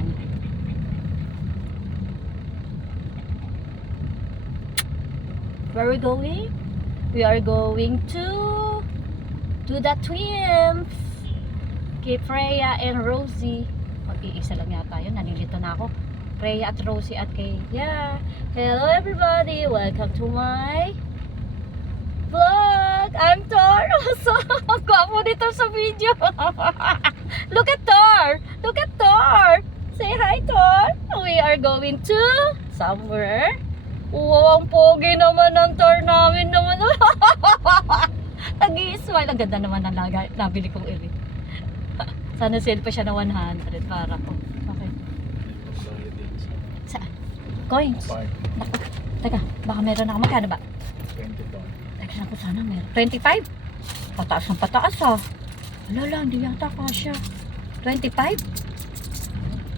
daan. Where are we going? We are going to the twins. Kay Freya and Rosie. Mag-iisa lang yata yun. Nalilito na ako. Freya at Rosie at kay... Yeah. Hello everybody. Welcome to my vlog. I'm Tor. So, ang gwapo dito sa video. Look at Tor. Look at Tor. Say hi, Tor. We are going to somewhere. Wow, ang pogi naman ng Tor namin naman. Nag-i-smile. Ang ganda naman ng nabili kong earring. Sana sale pa siya na 100 para ko. Okay. Saan? Coins? Naku. Teka, baka meron ako. Magkano ba? 25. Teka, naku, sana meron. 25? Pataas ng pataas ah. Wala lang, hindi yata kasya. 25?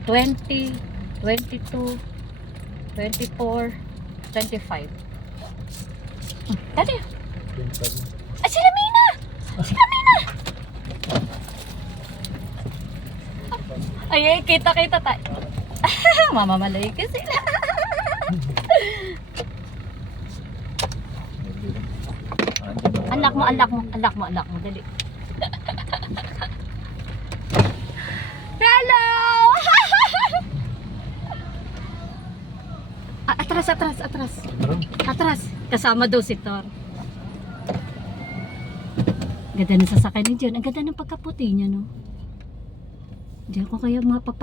20, 22, 24, 25. Dali. 25. Ay, sila Mina! Sila Mina! Ay, kita-kita tayo. Mamamalay ka sila. Anak mo, dali. Hello! Atras. Kasama daw si Tor. Ganda ng sasakyan ni John. Ang ganda ng pagkaputi niya, no? Diyan ko kaya mapapa...